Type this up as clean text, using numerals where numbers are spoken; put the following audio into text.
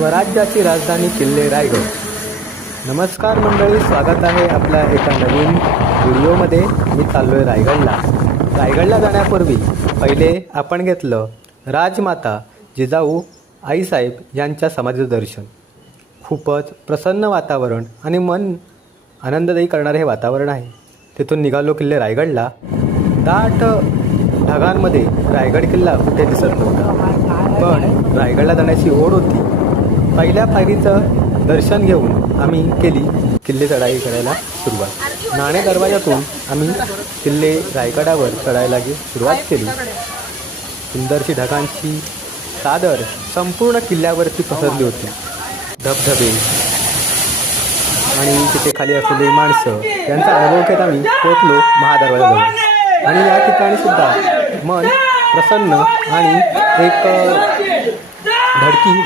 स्वराज्याची राजधानी किल्ले रायगड. नमस्कार मंडळी, स्वागत आहे आपल्या एका नवीन व्हिडिओमध्ये. मी चाललो आहे रायगडला जाण्यापूर्वी पहिले आपण घेतलं राजमाता जिजाऊ आईसाहेब यांच्या समाधीचं दर्शन. खूपच प्रसन्न वातावरण आणि मन आनंददायी करणारे हे वातावरण आहे. तिथून निघालो किल्ले रायगडला. दाट ढगांमध्ये रायगड किल्ला कुठे दिसत नव्हता, पण रायगडला जाण्याची ओढ होती. पहिल्या पायरीचं दर्शन घेऊन आम्ही केली किल्ले चढाई करायला सुरुवात. नाणे दरवाजातून आम्ही किल्ले रायगडावर चढायला सुरुवात केली. सुंदरशी ढगांची चादर संपूर्ण किल्ल्यावरती पसरली होती. धबधबे आणि तिथे खाली असलेली माणसं यांचा अनुभव घेत आम्ही पोहोचलो महादरवाजाजवळ. आणि या ठिकाणी सुद्धा मन प्रसन्न आणि एक धडकी